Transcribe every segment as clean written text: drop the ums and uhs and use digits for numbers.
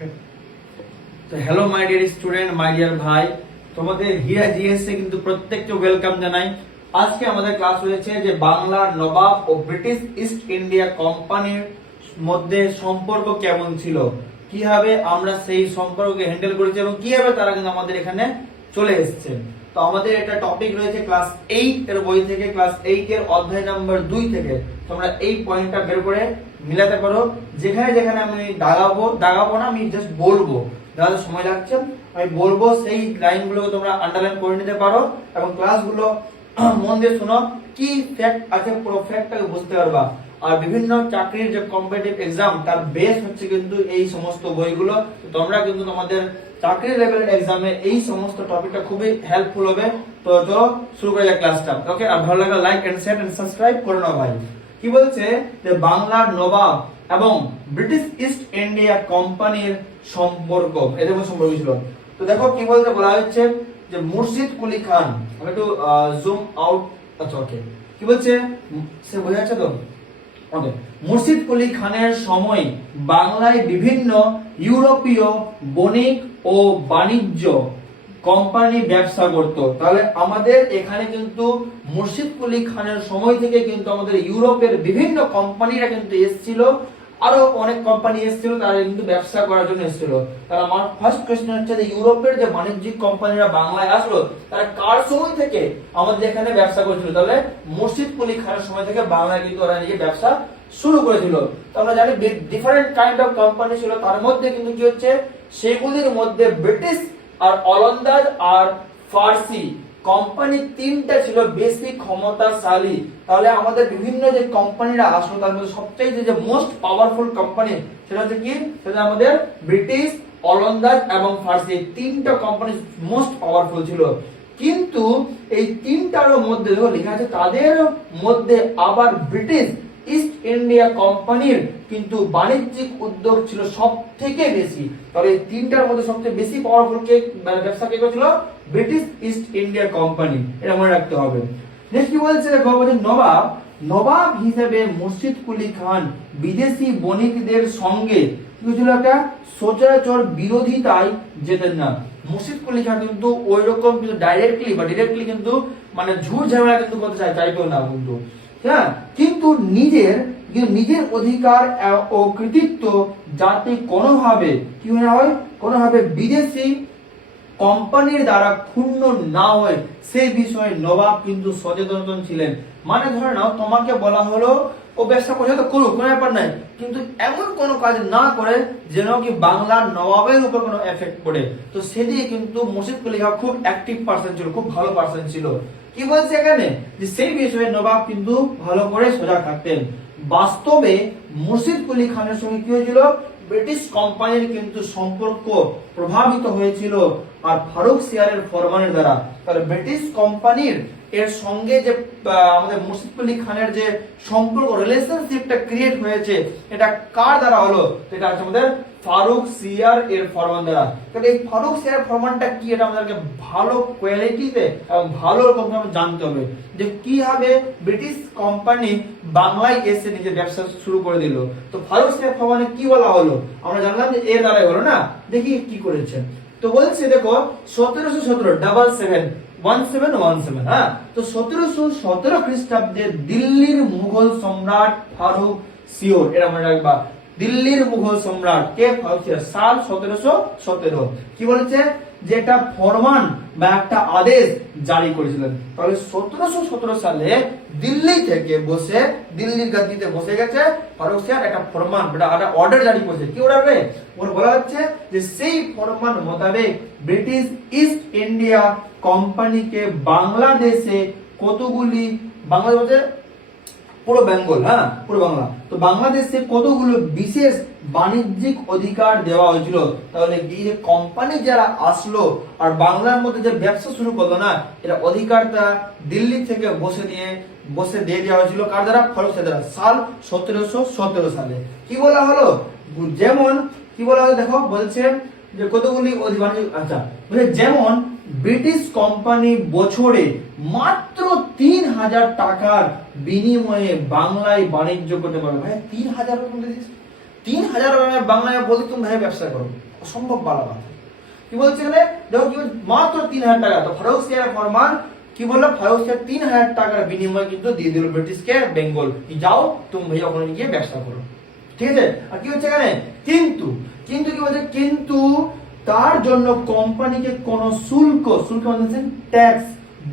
তো hello my dear student, my dear ভাই, তোমাদের হিরা জিএস এ কিন্তু প্রত্যেককে ওয়েলকাম জানাই। আজকে আমাদের ক্লাস হয়েছে যে বাংলার নবাব ও ব্রিটিশ ইস্ট ইন্ডিয়া কোম্পানির মধ্যে সম্পর্ক কেমন ছিল, কিভাবে আমরা সেই সম্পর্ককে হ্যান্ডেল করেছি এবং কিভাবে তারা কিন্তু আমাদের এখানে চলে এসেছে। তো আমাদের এটা টপিক রয়েছে ক্লাস 8 এর বই থেকে, ক্লাস 8 এর অধ্যায় নাম্বার 2 থেকে। তোমরা এই পয়েন্টটা বের করে মিলাতে পারো। যেখানে যেখানে আমি দাগাবো না, আমি জাস্ট বলবো, যাতে সময় লাগছে আমি বলবো, সেই লাইনগুলো তোমরা আন্ডারলাইন করে নিতে পারো এবং ক্লাসগুলো মন দিয়ে শোনো, কি ফ্যাক্ট আছে পুরো ফ্যাক্টটাকে বুঝতে পারবা। আর বিভিন্ন চাকরির যে কম্পিটিটিভ এক্সাম, তার বেস হচ্ছে কিন্তু এই সমস্ত বইগুলো। তোমরা কিন্তু তোমাদের চাকরির লেভেলের এক্সামে এই সমস্ত টপিকটা খুবই হেল্পফুল হবে। তো চলো শুরু করা যাক ক্লাসটা। ওকে, আর ভালো লাগলে like and share and subscribe করে নাও ভাই। কি বলছে যে বাংলার নবাব এবং ব্রিটিশ ইস্ট ইন্ডিয়া কোম্পানির সম্পর্ক, এদের মধ্যে সম্পর্ক ছিল। তো দেখো কি বলতে বলা হচ্ছে যে মুর্শিদ কুলি খান, আমি একটু জুম আউট। আচ্ছা ওকে, কি বলছে সে বোঝা যাচ্ছে তো? ওকে, মুর্শিদ কুলি খানের সময় বাংলায় বিভিন্ন ইউরোপীয় বণিক ও বাণিজ্য কোম্পানি ব্যবসা করত। তাহলে আমাদের এখানে কিন্তু মুর্শিদ কুলি খানের সময় থেকে কিন্তু আমাদের ইউরোপের বিভিন্ন কোম্পানিরা কিন্তু এসেছিল, আরো অনেক কোম্পানি এসেছিল, তারা কিন্তু ব্যবসা করার জন্য এসেছিল। তাহলে আমার ফার্স্ট কোশ্চেন হচ্ছে যে ইউরোপের যে বাণিজ্যিক কোম্পানিরা বাংলায় আসলো, তারা কার সময় থেকে আমাদের এখানে ব্যবসা করেছিল? তাহলে মুর্শিদ কুলি খানের সময় থেকে বাংলায় কিন্তু ওরা নিজে ব্যবসা শুরু করেছিল। তো আমরা জানি ডিফারেন্ট কাইন্ড অফ কোম্পানি ছিল, তার মধ্যে কিন্তু কি হচ্ছে, সেগুলির মধ্যে ব্রিটিশ আর ওলন্দাজ আর ফার্সি কোম্পানি তিনটা ছিল বেশি ক্ষমতাশালী। তাহলে আমাদের বিভিন্ন যে কোম্পানিরা আসলো, তার মধ্যে সবচেয়ে যে মোস্ট পাওয়ারফুল কোম্পানি সেটা হচ্ছে কি, সেটা আমাদের ব্রিটিশ, ওলন্দাজ এবং ফার্সি, তিনটা কোম্পানি মোস্ট পাওয়ারফুল ছিল। কিন্তু এই তিনটার মধ্যে দেখো লেখা আছে, তাদের মধ্যে আবার ব্রিটিশ ইস্ট ইন্ডিয়া কোম্পানির কিন্তু বাণিজ্যিক উদ্যোগ ছিল সব থেকে বেশি। তাহলে এই তিনটার মধ্যে সবচেয়ে বেশি পাওয়ারফুল কে ব্যবসা কে করেছিল? ব্রিটিশ ইস্ট ইন্ডিয়া কোম্পানি, এটা মনে রাখতে হবে। নেক্সট কি বলছে দেখো, বলছে নবাব হিসেবে মুর্শিদ কুলি খান বিদেশি বণিকদের সঙ্গে কি ছিল, একটা সচরাচর বিরোধিতায় যেতেন না। মুর্শিদ কুলি খান কিন্তু ওই রকম কিন্তু ডিরেক্টলি কিন্তু মানে ঝুট ঝামেলা কিন্তু করতে চাইতো না কিন্তু, হ্যাঁ, কিন্তু নিজের অধিকার ও কৃতিত্ব যাতে কোনোভাবে বিদেশি কোম্পানির দ্বারা ক্ষুণ্ণ না হয় সেই বিষয়ে নবাব কিন্তু সচেতন ছিলেন। মানে ধরে নাও, তোমাকে বলা হলো ও ব্যবসা করছে তো করুক, কোনো ব্যাপার নাই, কিন্তু এমন কোনো কাজ না করে যেন কি বাংলার নবাবের উপর কোনো এফেক্ট পড়ে। তো সেদিকে কিন্তু মুর্শিদ কুলি খান খুব অ্যাক্টিভ পার্সন ছিল, খুব ভালো পার্সন ছিল। কি বলছে এখানে, যে সেই বিষয়ে নবাব কিন্তু ভালো করে সজাগ থাকতেন। বাস্তবে মুর্শিদ কুলি খানের সঙ্গে কি হয়েছিল, ব্রিটিশ কোম্পানির কিন্তু সম্পর্ক প্রভাবিত হয়েছিল আর ফারুক সিয়ারের ফরমানের দ্বারা। তাহলে ব্রিটিশ কোম্পানির এর সঙ্গে যে আমাদের মুর্শিদ কুলি খানের যে সম্পর্ক, রিলেশনশিপটা ক্রিয়েট হয়েছে, এটা কার দ্বারা হলো? এটা হচ্ছে আমাদের ফারুক সিয়ার এর ফরমান দ্বারা। তাহলে এই ফারুক সিয়ার ফরমানটা কি, এটা আমাদেরকে ভালো কোয়ালিটিতে এবং ভালো রকম জানতে হবে যে কিভাবে ব্রিটিশ কোম্পানি বাংলায় এসে নিজের ব্যবসা শুরু করে দিল। তো ফারুক সিয়ার ফরমানে কি বলা হলো? আমরা জানলাম যে এর দ্বারাই হলো না। দেখি কি করেছে। তো বলছে দেখো 1717 হ্যাঁ, তো 1717 খ্রিস্টাব্দে দিল্লির মুঘল সম্রাট ফারুক সিওর, এটা মনে রাখবা, দিল্লির মুঘল সম্রাট কে? ফারুক সিওর, সাল 1717। কি বলেছে, যে একটা ফরমান বা একটা আদেশ জারি করেছিলেন। তাহলে 1717 সালে দিল্লি থেকে দিল্লির গাদ্দিতে বসে গেছে ফারুক সিয়ার, একটা ফরমান, একটা অর্ডার জারি করেছে। কি অর্ডার রে? ওর বলা হচ্ছে যে সেই ফরমান মোতাবেক ব্রিটিশ ইস্ট ইন্ডিয়া কোম্পানিকে বাংলাদেশে কতগুলি, বাংলাদেশে পুরো বেঙ্গল, হ্যাঁ পুরো বাংলা, তো বাংলাদেশে কতগুলো বিশেষ বাণিজ্যিক অধিকার দেওয়া হয়েছিল। তাহলে এই যে কোম্পানি যারা আসলো আর বাংলার মধ্যে যে ব্যবসা শুরু করলো না, এটা অধিকারটা দিল্লি থেকে বসে দিয়ে দেওয়া হয়েছিল কার দ্বারা? ফারুক সিয়ার দ্বারা, সাল 1717 সালে। কি বলা হলো, যেমন কি বলা হলো দেখো, বলছে যে কতগুলি অধিকার, আচ্ছা যেমন ব্রিটিশ কোম্পানি বছরে মাত্র 3000 টাকার বিনিময়ে বাংলায় বাণিজ্য করতে পারবে। ভাই 3000 বাংলায় বলতে তুমি ভাই ব্যবসা করো, অসম্ভব বালা কথা। কি বলছে এখানে দেখো কি মাত্র 3000 টাকা। তো ফারুক সিয়ারের ফরমান কি বললো, ফারুক সিয়ার 3000 টাকার বিনিময়ে কিন্তু দিয়ে দিল ব্রিটিশকে বেঙ্গল, কি যাও তুমি ভাইয়া ওখানে গিয়ে ব্যবসা করো। ঠিক আছে। আর কি হচ্ছে এখানে কিন্তু কিন্তু কি বলছে, কিন্তু তার জন্য কোম্পানিকে কোনো শুল্ক মানে ট্যাক্স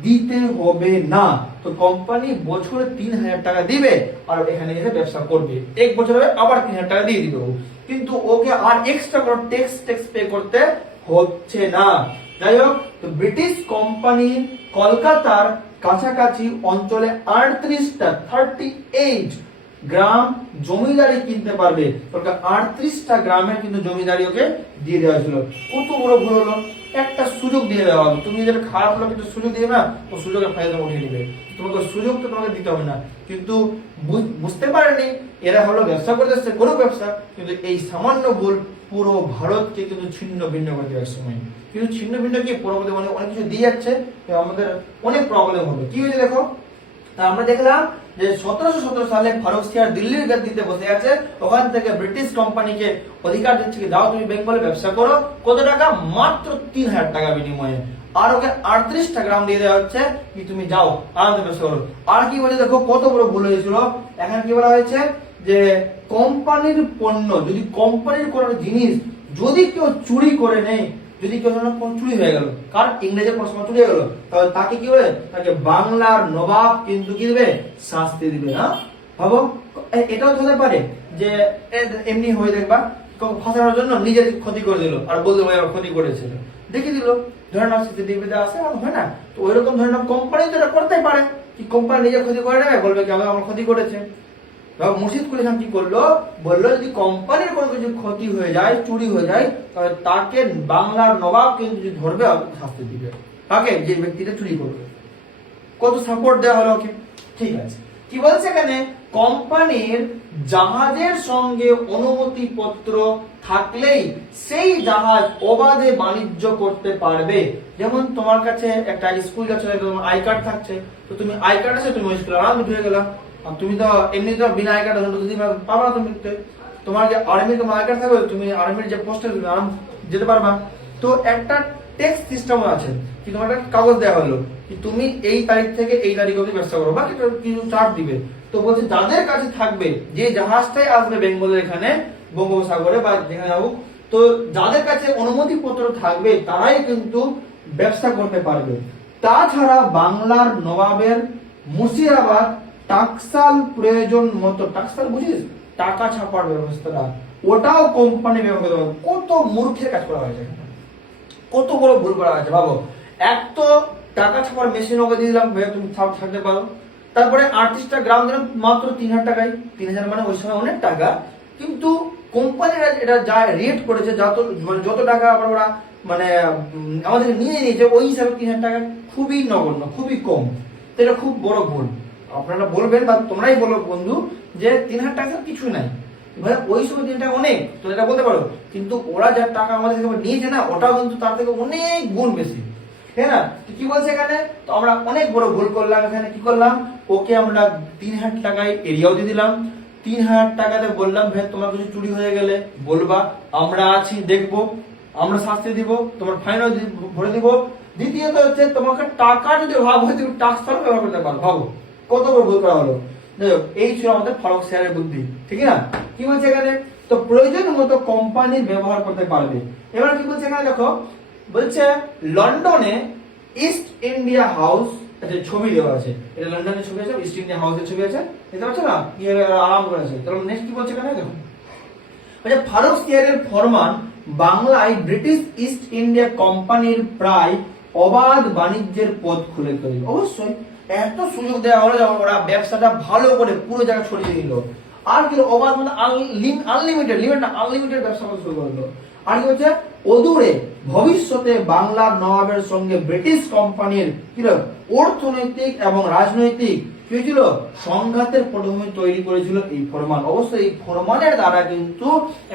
দিতে হবে না। তো কোম্পানি বছরে 3000 টাকা দিবে আর এখানে এসে ব্যবসা করবে, এক বছর হবে আবার 3000 টাকা দিয়ে দিবে, কিন্তু ওকে আর এক্সট্রা কোনো ট্যাক্স পে করতে হচ্ছে না। যাই হোক, তো ব্রিটিশ কোম্পানি কলকাতার কাছাকাছি অঞ্চলে 38 গ্রাম জমিদারি কিনতে পারবে। 38টা গ্রামের কিন্তু জমিদারি ওকে দিয়ে দেওয়া ছিল। কত বড় ভুল হলো, একটা সুযোগ দিয়ে দেওয়া হলো। তুমি যেটা খারাপ হলো কিন্তু সুযোগ দিয়ে না, ও সুযোগের ফায়দা উঠিয়ে নিবে। তোমাকে সুযোগ তো তোমাকে দিতে হবে না, কিন্তু বুঝতে পারেনি এরা হলো ব্যবসা করতেছে, কোনো ব্যবসা, কিন্তু এই সামান্য ভুল পুরো ভারতকে কিন্তু ছিন্ন ভিন্ন করে দেওয়ার সময়, কিন্তু ছিন্ন ভিন্ন কি পরবর্তী অনেক কিছু দিয়ে যাচ্ছে, আমাদের অনেক প্রবলেম হবে। কি হয়েছে দেখো, আমরা দেখলাম যে 1717 সালে ফারুক সিয়ার দিল্লির গাদ্দিতে বসে আছে, ওখান থেকে ব্রিটিশ কোম্পানিকে অধিকার দিচ্ছে কি যাও তুমি বেঙ্গলে ব্যবসা করো। কত টাকা, মাত্র 3000 টাকা বিনিময়ে। আর ওকে 38টা গ্রাম দিয়ে দেওয়া হচ্ছে কি তুমি যাও আরামে ব্যবসা করো। আর কি বলে দেখো কত বড় ভুল হয়েছিল। এখন কি বলা হয়েছে যে কোম্পানির পণ্য, যদি কোম্পানির কোনো জিনিস যদি কেউ চুরি করে নেয়, যদি কেউ চুরি হয়ে গেল, কার ইংরেজের কোনো সময় চুরি হয়ে গেল, তাহলে তাকে কি হবে, তাকে বাংলার নবাব কিন্তু কি দেবে, শাস্তি দিবে। হ্যাঁ ভাবো, এটাও হতে পারে যে এমনি হয়ে দেখবা ফাঁসানোর জন্য নিজের ক্ষতি করে দিল আর বলতে ভাই আমার ক্ষতি করেছিল, দেখে দিল, ধরে নাও সিসিটিভিতে আসে, হয় না? তো ওইরকম ধরে নাও কোম্পানি তো এটা করতে পারে, কি কোম্পানি নিজের ক্ষতি করে নেবে, বলবে কি আমার ক্ষতি করেছে। মুর্শিদ কুলি খান কি করলো, বললো যদি কোম্পানির কোনো কিছু ক্ষতি হয়ে যায়, চুরি হয়ে যায়, তাহলে তাকে বাংলার নবাব কিন্তু ধরবে আর শাস্তি দিবে, তাকে যে ব্যক্তিটা চুরি করবে। কত সাপোর্ট দেওয়া হলো ওকে। ঠিক আছে, কি বলছে এখানে, কোম্পানির জাহাজের সঙ্গে অনুমতি পত্র থাকলেই সেই জাহাজ অবাধে বাণিজ্য করতে পারবে। যেমন তোমার কাছে একটা স্কুল যাচ্ছে, তোমার আই কার্ড থাকছে, তো তুমি আই কার্ড আছে, তুমি স্কুলে আরামে ঢুকে গেলা। তুমি তো এমনি তো বিনা আই কার্ড পাবা না, তুমি তোমার যে আর্মি তোমার আই কার্ড থাকবে, তুমি আর্মির যে পোস্টে তুমি আরাম যেতে পারবা। তো একটা ট্যাক্স সিস্টেম আছে, কি তোমার একটা কাগজ দেওয়া হলো কি তুমি এই তারিখ থেকে এই তারিখ অবধি ব্যবসা করো, বা কিছু চার্ট দিবে। তো বলছে যাদের কাছে থাকবে, যে জাহাজটাই আসবে বেঙ্গলের এখানে বঙ্গোপসাগরে বা যেখানে যাবো, তো যাদের কাছে অনুমতি পত্র থাকবে তারাই কিন্তু ব্যবসা করতে পারবে। তাছাড়া বাংলার নবাবের মুর্শিদাবাদ টাকসাল প্রয়োজন মতো, টাকসাল বুঝিস, টাকা ছাপার ব্যবস্থাটা, ওটাও কোম্পানি ব্যবহার করতে পারবে। কত মূর্খের কাজ করা হয়েছে, কত বড় ভুল করা হয়েছে ভাবো। এক তো টাকা ছাপার মেশিন ওকে দিয়ে দিলাম, ভাইয়া তুমি ছাপ থাকতে পারো। তারপরে 38টা গ্রাম দিলাম মাত্র 3000 টাকায়, 3000 মানে ওই সময় অনেক টাকা, কিন্তু কোম্পানিরা এটা যা রেট করেছে, যত টাকা আবার ওরা মানে আমাদের নিয়ে নিয়েছে, ওই হিসাবে 3000 টাকা খুবই নগণ্য, খুবই কম। তো এটা খুব বড় ভুল। আপনারা বলবেন বা তোমরাই বলো বন্ধু যে 3000 টাকা কিছু নাই, ভাই ওই সময় 3000 টাকা অনেক, তো এটা বলতে পারো, কিন্তু ওরা যা টাকা আমাদের থেকে নিয়েছে না, ওটাও কিন্তু তার থেকে অনেক গুণ বেশি, তাই না? কি বলছে এখানে, তো আমরা অনেক বড় ভুল করলাম। এখানে কি করলাম, ওকে আমরা 3000 টাকায় এরিয়াও দিয়ে দিলাম, 3000 টাকাতে বললাম ভাই তোমার কিছু চুরি হয়ে গেলে বলবা, আমরা আছি দেখবো, আমরা শাস্তি দিব, তোমার ফাইন ভরে দিব। দ্বিতীয়ত হচ্ছে তোমাকে টাকা যদি অভাব হয় তুমি টাক্স ব্যবহার করতে পারো। ভাবো কত বড় ভুল করা হলো। এই ছিল আমাদের ফারুক সিয়ারের বুদ্ধি, ঠিক না? কি বলছে এখানে, তো প্রয়োজন মতো কোম্পানি ব্যবহার করতে পারবে। এবার কি বলছে এখানে দেখো, বলছে লন্ডনে ইস্ট ইন্ডিয়া হাউস, আচ্ছা ছবি দেওয়া আছে, এটা লন্ডনের ছবি আছে, ইস্ট ইন্ডিয়া হাউসের ছবি আছে, দেখতে পাচ্ছ না, কি আরাম করে আছে। তাহলে নেক্সট কি বলছে এখানে দেখো, আচ্ছা ফারুক সিয়ারের ফরমান বাংলায় ব্রিটিশ ইস্ট ইন্ডিয়া কোম্পানির প্রায় অবাধ বাণিজ্যের পথ খুলে তৈরি। অবশ্যই এত সুযোগ দেওয়া হলো, যখন ওরা ব্যবসাটা ভালো করে পুরো জায়গা ছড়িয়ে দিল। আর কি অবাধ মানে আনলিমিটেড, লিমিট না, আনলিমিটেড ব্যবসা করতে শুরু করলো। আর কি হচ্ছে, অদূরে ভবিষ্যতে বাংলার নবাবের সঙ্গে ব্রিটিশ কোম্পানির কি অর্থনৈতিক এবং রাজনৈতিক কি হয়েছিল, সংঘাতের পটভূমি তৈরি করেছিল এই ফরমান। অবশ্যই এই ফরমানের দ্বারা কিন্তু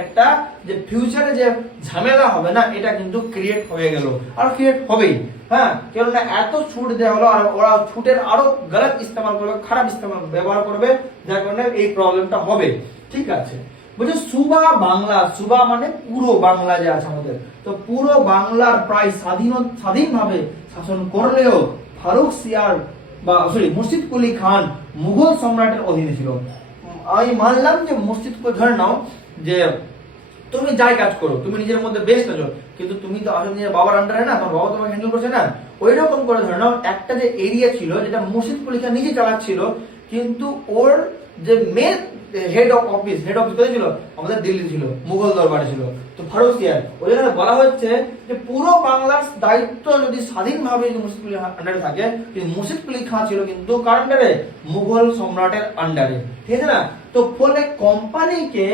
একটা যে ফিউচারে যে ঝামেলা হবে না, এটা কিন্তু ক্রিয়েট হয়ে গেল, আর ক্রিয়েট হবেই। হ্যাঁ, কেননা এত ছুট দেওয়া হলো, আর ওরা ছুটের আরো গলত ইস্তেমাল করবে, খারাপ ইস্তেমাল ব্যবহার করবে, যার কারণে এই প্রবলেমটা হবে। ঠিক আছে, বলছে সুবা বাংলা, সুবা মানে পুরো বাংলা যে আছে আমাদের, তো পুরো বাংলার প্রায় স্বাধীনভাবে শাসন করলেও ফারুকসিয়ার বা মুর্শিদ কুলি খান মুঘল সম্রাটের অধীনে ছিল। আমি মানলাম যে মুর্শিদ কুলি, ধরে নাও যে তুমি যাই কাজ করো, তুমি নিজের মধ্যে বেস্ট আছো, কিন্তু তুমি তো আসলে নিজের বাবার আন্ডারে না, তোমার বাবা তোমাকে হ্যান্ডেল করছে না। ওই রকম করে ধরে নাও একটা যে এরিয়া ছিল যেটা মুর্শিদ কুলি খান নিজে চালাচ্ছিল, কিন্তু ওর যে মেন হেড অফিস কোথায় ছিল? আমাদের দিল্লি ছিল, মুঘল দরবারে ছিল, তো ফারুকসিয়ার। ওই জন্য বলা হচ্ছে যে পুরো বাংলার দায়িত্ব যদি স্বাধীনভাবে মুর্শিদ কুলি আন্ডারে থাকে, মুর্শিদ কুলি খান ছিল কিন্তু কার আন্ডারে? মুঘল সম্রাটের আন্ডারে, ঠিক আছে না? তো ফলে কোম্পানিকে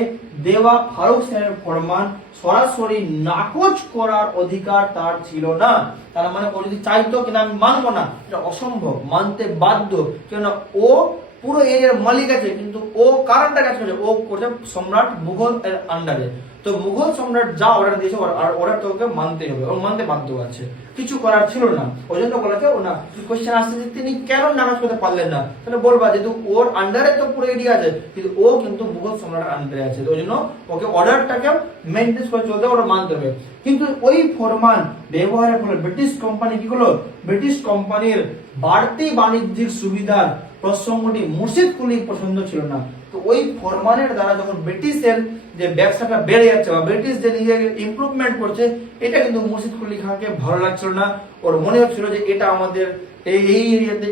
দেওয়া ফারুকসিয়ারের ফরমান সরাসরি নাকচ করার অধিকার তার ছিল না। তার মানে ও যদি চাইতো কিনা আমি মানবো না, এটা অসম্ভব, মানতে বাধ্য, কেননা ও পুরো এরিয়ার মালিক আছে, কিন্তু ও কার আন্ডারে কাজ করছে? ও করছে সম্রাট মুঘল এর আন্ডারে। তো মুঘল সম্রাট যা অর্ডার দিয়েছে অর্ডার তোকে মানতেই হবে, ও মানতে বাধ্য আছে, কিছু করার ছিল না। ওই জন্য বলেছে ও না কোশ্চেন আসছে যে তিনি কেন নামাজ করতে পারলেন না, তাহলে বলবা যেহেতু ওর আন্ডারে তো পুরো এরিয়া আছে, কিন্তু ও কিন্তু মুঘল সম্রাটের আন্ডারে আছে, ওই জন্য ওকে অর্ডারটাকে মেইনটেন করে চলতে ওরা মানতে হবে। কিন্তু ওই ফরমান ব্যবহারের ফলে ব্রিটিশ কোম্পানি কি হলো? ব্রিটিশ কোম্পানির বাড়তি বাণিজ্যিক সুবিধার প্রসঙ্গটি মুর্শিদ কুলির পছন্দ ছিল না। তো ওই ফরমানের দ্বারা যখন ব্রিটিশের যে ব্যবসাটা বেড়ে যাচ্ছে বা ব্রিটিশ যে নিজেকে ইমপ্রুভমেন্ট করছে, এটা কিন্তু মুর্শিদ কুলি খানকে ভালো লাগছিল না। ওর মনে হচ্ছিল যে এটা আমাদের এই এরিয়াতে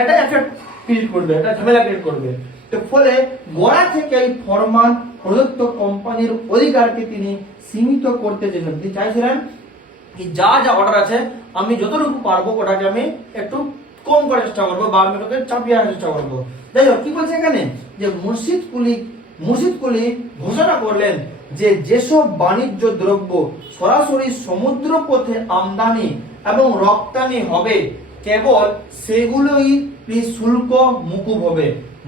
এটা এফেক্ট ক্রিয়েট করবে, এটা ঝামেলা ক্রিয়েট করবে। তো ফলে গোড়া থেকে এই ফরমান প্রদত্ত কোম্পানির অধিকারকে তিনি সীমিত করতে চেয়েছিলেন। তিনি চাইছিলেন কি যা যা অর্ডার আছে আমি যতটুকু পারবো ওটাকে আমি একটু কম করার চেষ্টা করবো বা আমি ওটাকে চাপিয়ে আনার চেষ্টা করবো। যাই হোক, কি বলছে এখানে যে মুর্শিদ কুলি ঘোষণা করলেন যে যেসব বাণিজ্য দ্রব্য সরাসরি সমুদ্র পথে আমদানি এবং রপ্তানি হবে কেবল সেগুলোই শুল্ক মুকুব হবে।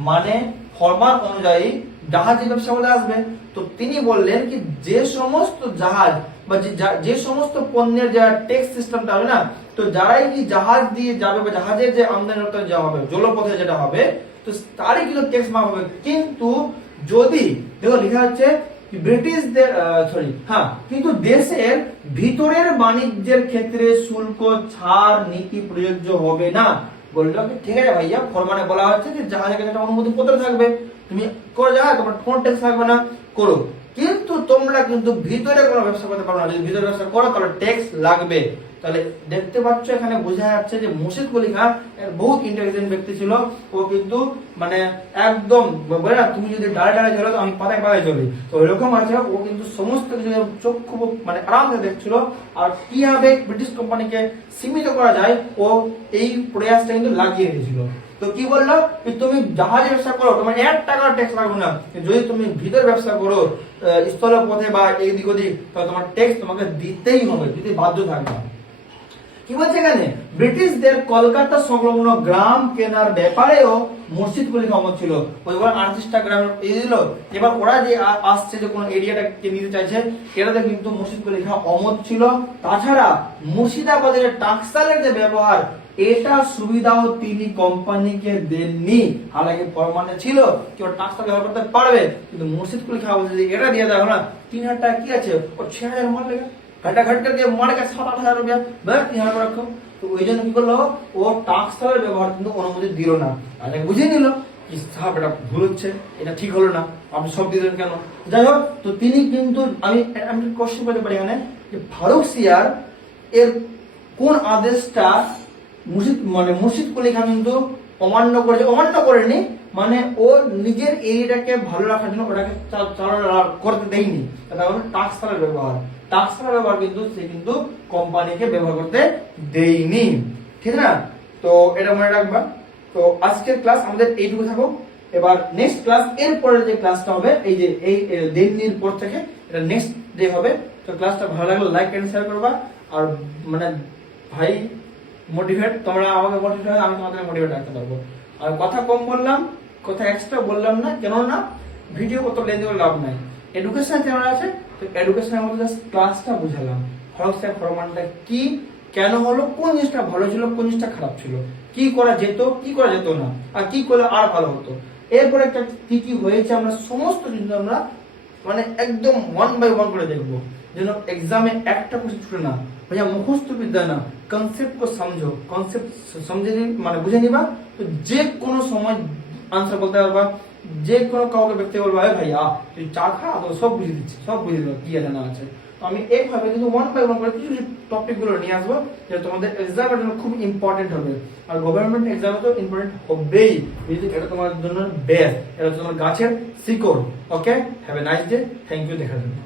মানে ফরমান অনুযায়ী জাহাজে ব্যবসা বলে আসবে। তো তিনি বললেন কি যে সমস্ত জাহাজ বা যে সমস্ত পণ্যের যা ট্যাক্স সিস্টেমটা হবে না, তো যারাই কি জাহাজ দিয়ে যাবে বা জাহাজের যে আমদানি রপ্তানি যা হবে জলপথে যেটা হবে, তো তারই কিন্তু ট্যাক্স মাফ হবে। কিন্তু যদি দেখো লেখা হচ্ছে ব্রিটিশদের কিন্তু দেশের ভিতরের বাণিজ্যের ক্ষেত্রে শুল্ক ছাড় নীতি প্রযোজ্য হবে না। বললো ঠিক আছে ভাইয়া, ফরমানে বলা হচ্ছে যে জাহাজের কাছে একটা অনুমতি পত্র থাকবে, তুমি করে যাও, তোমার কোনো ট্যাক্স লাগবে না, করো, কিন্তু তোমরা কিন্তু ভিতরে কোনো ব্যবসা করতে পারো না। যদি ভিতরে ব্যবসা করো তাহলে ট্যাক্স লাগবে। তাহলে দেখতে পাচ্ছ এখানে বোঝা যাচ্ছে যে মুর্শিদ কুলি খান বহুত ইন্টেলিজেন্ট ব্যক্তি ছিল। ও কিন্তু মানে একদম বলে না তুমি যদি ডালে ডালে চলো তো আমি পাতায় পাতায় চলি, তো ওইরকম আছে। ও কিন্তু সমস্ত কিছু চক্ষু মানে আরামসে দেখছিল। আর কিভাবে ব্রিটিশ কোম্পানিকে সীমিত করা যায় ও এই প্রয়াসটা কিন্তু লাগিয়ে দিয়েছিল। তো কি বললো, তুমি জাহাজে ব্যবসা করো তোমার 1 টাকার ট্যাক্স লাগবে না, যদি তুমি ভিতর ব্যবসা করো স্থল পথে বা এদিক ওদিক, তাহলে তোমার ট্যাক্স তোমাকে দিতেই হবে, দিতে বাধ্য থাকবে। কি বলছে এখানে, ব্রিটিশদের কলকাতা সংলগ্ন গ্রাম কেনার ব্যাপারেও মুর্শিদ কুলি খান ছিল। ওইবার 38টা গ্রাম এই দিল। এবার ওরা যে আসছে যে কোন এরিয়াটাকে নিতে চাইছে, এটাতে কিন্তু মুর্শিদ কুলি খান অমত ছিল। তাছাড়া মুর্শিদাবাদের টাকসালের যে ব্যবহার, এটা সুবিধাও তিনি কোম্পানিকে দেননি। হালাকি ফরমানে ছিল কি ওরা টাকসাল ব্যবহার করতে পারবে, কিন্তু মুর্শিদ কুলি খান বলছে যে এটা দিয়ে দাও না, 3000 টাকা কি আছে, ওর 6000 মাল লেগে ঘাটা ঘাটকা দিয়ে মার গেছে 7-8 হাজার রুপিয়া, ব্যাস 3000 রাখো। তো ওই জন্য কি করলো, ও টাকসালের ব্যবহার কিন্তু অনুমতি দিল না। আর বুঝে নিল কি সাহেব এটা ভুল হচ্ছে, এটা ঠিক হলো না, আপনি সব দিলেন কেন। যাই হোক, তো তিনি কিন্তু আমি কোশ্চেন করতে পারি এখানে যে ফারুকসিয়ার এর কোন আদেশটা মুর্শিদ কুলি খান কিন্তু অমান্য করেছে, অমান্য করেনি মানে ও নিজের এরিয়াটাকে ভালো রাখার জন্য ওটাকে চালনা করতে দেয়নি। তার মানে টাকসালের ব্যবহার, টাকসালের ব্যবহার কিন্তু সে কিন্তু কোম্পানিকে ব্যবহার করতে দেয়নি, ঠিক না? তো এটা মনে রাখবা। তো আজকের ক্লাস আমাদের এইটুকু থাকুক। এবার নেক্সট ক্লাস এর পরের যে ক্লাসটা হবে এই যে এই দিনের পর থেকে এটা নেক্সট ডে হবে। তো ক্লাসটা ভালো লাগলে লাইক এন্ড শেয়ার করবা। আর মানে ভাই মোটিভেট, তোমরা আমাকে মোটিভেট হয়, আমি তোমাদের মোটিভেট রাখতে পারবো। আর কথা কম বললাম, কথা এক্সট্রা বললাম না, কেননা ভিডিও কত লেন্থ করে লাভ নাই। এডুকেশন চ্যানেল আছে, তো এডুকেশনের মধ্যে জাস্ট ক্লাসটা বুঝালাম, ফারুকসিয়ার ফরমানটা কি, কেন হলো, কোন জিনিসটা ভালো ছিল, কোন জিনিসটা খারাপ ছিল, কি করা যেত, কি করা যেত না, আর কি করলে আর ভালো হতো, এরপরে কি কি হয়েছে, আমরা সমস্ত জিনিস আমরা মানে একদম 1 বাই 1 করে দেখবো, যেন এক্সামে একটা কোশ্চেন ছুটে না। ভাইয়া মুখস্থ বিদ্যা না, কনসেপ্ট কো সমঝো, কনসেপ্ট সমঝে মানে বুঝে নিবা, তো যে কোনো সময় আনসার বলতে পারবা, যে কোনো কাউকে ব্যক্তি বলবা ভাইয়া তুই চা খা, তো সব বুঝে দিচ্ছি, সব বুঝে দেবো কি আছে না আছে। তো আমি এইভাবে কিন্তু 1 বাই 1 করে কিছু কিছু টপিক গুলো নিয়ে আসবো, যেটা তোমাদের এক্সামের জন্য খুব ইম্পর্টেন্ট হবে। আর গভর্নমেন্ট এক্সামে তো ইম্পর্টেন্ট হবেই, এটা তোমার জন্য বেস্ট, এটা তোমার গাছের শিকড়। Okay, have a nice day, thank you দেখার জন্য।